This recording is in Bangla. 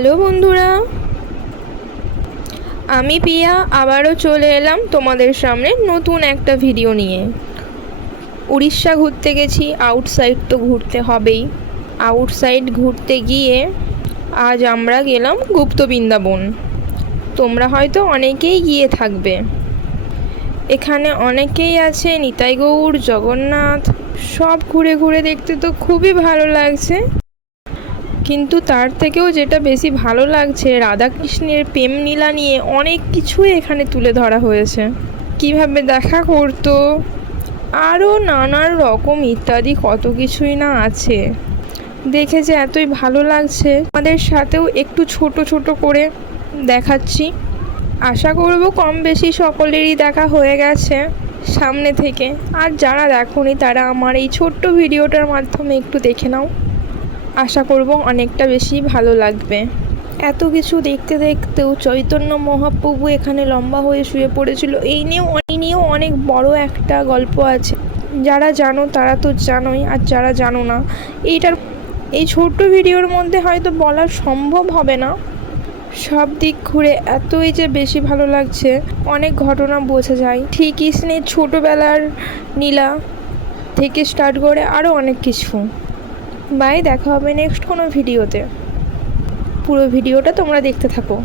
হ্যালো বন্ধুরা, আমি পিয়া আবারও চলে এলাম তোমাদের সামনে নতুন একটা ভিডিও নিয়ে। উড়িষ্যা ঘুরতে গেছি, আউটসাইড তো ঘুরতে হবেই। আউটসাইড ঘুরতে গিয়ে আজ আমরা গেলাম গুপ্ত বৃন্দাবন। তোমরা হয়তো অনেকেই গিয়ে থাকবে। এখানে অনেকেই আছে, নিতাই গৌর, জগন্নাথ, সব ঘুরে ঘুরে দেখতে তো খুবই ভালো লাগছে। কিন্তু তার থেকেও যেটা বেশি ভালো লাগছে, রাধাকৃষ্ণের প্রেম লীলা নিয়ে অনেক কিছুই এখানে তুলে ধরা হয়েছে। কিভাবে দেখা করতো, আরও নানান রকম ইত্যাদি কত কিছুই না আছে। দেখে যে এতই ভালো লাগছে, আমাদের সাথেও একটু ছোট ছোট করে দেখাচ্ছি। আশা করব কম বেশি সকলেরই দেখা হয়ে গেছে সামনে থেকে। আর যারা দেখোনি তারা আমার এই ছোট্ট ভিডিওটার মাধ্যমে একটু দেখে নাও। আশা করব অনেকটা বেশি ভালো লাগবে। এত কিছু দেখতে দেখতেও চৈতন্য মহাপ্রভু এখানে লম্বা হয়ে শুয়ে পড়েছিল। এই নিয়েও অনেক বড় একটা গল্প আছে। যারা জানো তারা তো জানোই, আর যারা জানো না, এই ছোট্ট ভিডিওর মধ্যে হয়তো বলা সম্ভব হবে না। সব দিক ঘুরে এতই যে বেশি ভালো লাগছে, অনেক ঘটনা বোঝা যায়। শ্রীকৃষ্ণের ছোটোবেলার লীলা থেকে স্টার্ট করে আরও অনেক কিছু। বাই, দেখা হবে নেক্সট কোনো ভিডিওতে। পুরো ভিডিওটা তোমরা দেখতে থাকো।